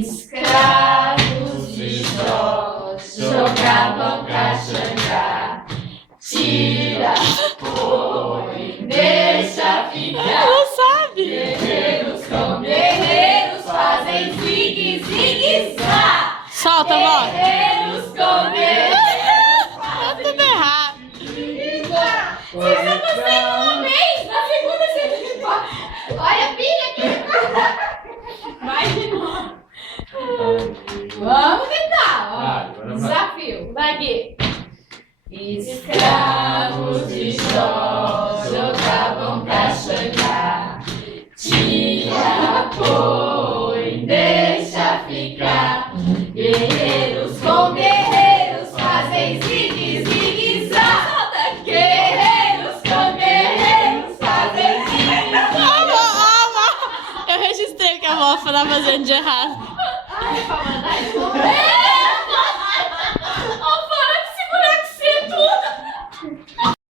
Escravos de Jó jogavam pra Xangá. Tira, põe, deixa ficar. Ela sabe. Guerreiros com guerreiros fazem zigue, zigue, zá. Solta, vó. Guerreiros com guerreiros Tá tudo errado. Vocês não conseguem uma vez, na segunda você ficou. Olha, filha, que vai de novo. Vamos tentar, ó. Desafio. Vai aqui. Escravos de Jó jogavam pra Xangá. Tira, põe, deixa ficar. Guerreiros com guerreiros fazem zigue, zigue, zá. Guerreiros com guerreiros fazem zigue, Eu registrei que a avó tá fazendo de errado. Ai, pra mandar isso.